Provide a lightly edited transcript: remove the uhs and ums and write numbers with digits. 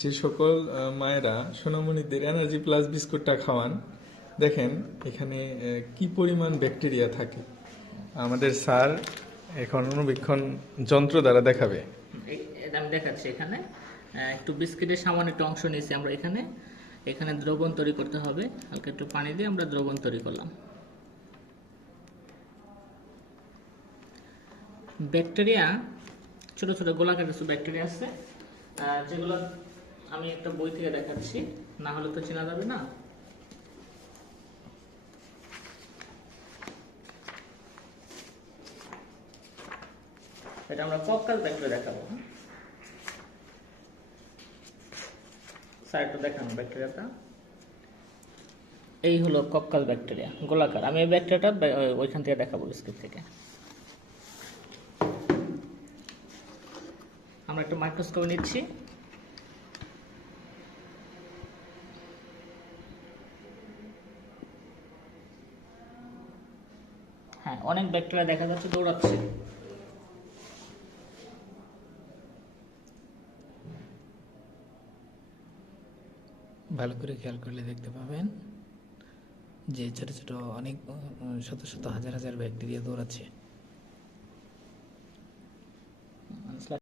যে সকল মায়েরা সোনামণিদের এনার্জি প্লাস বিস্কুটটা খাওয়ান, দেখেন এখানে কি পরিমাণ ব্যাকটেরিয়া থাকে। আমাদের স্যার এখন অণুবীক্ষণ যন্ত্র দ্বারা দেখাবে। এটা আমি দেখাচ্ছি। এখানে একটু বিস্কিটের সামান্য একটু অংশ নিয়েছি আমরা। এখানে এখানে দ্রবণ তৈরি করতে হবে। হালকা একটু পানি দিয়ে আমরা দ্রবণ তৈরি করলাম। ব্যাকটেরিয়া ছোট ছোট গোলাকার কিছু ব্যাকটেরিয়া আছে, যেগুলো আমি একটা বই থেকে দেখাচ্ছি, না হলে তো চেনা যাবে না। এটা আমরা কক্কাস ব্যাকটেরিয়া দেখাবো। স্যার একটু দেখান ব্যাকটেরিয়াটা। এই হলো কক্কাস ব্যাকটেরিয়া, গোলাকার। আমি এই ব্যাকটেরিয়াটা ওইখান থেকে দেখাবো, বিস্কিট থেকে। আমরা একটা মাইক্রোস্কোপ নিচ্ছি। হ্যাঁ, অনেক ব্যাকটেরিয়া দেখা যাচ্ছে দৌড়াচ্ছে। ভালো করে খেয়াল করলে দেখতে পাবেন যে ছোট ছোট অনেক শত শত হাজার হাজার ব্যাকটেরিয়া দৌড়াচ্ছে।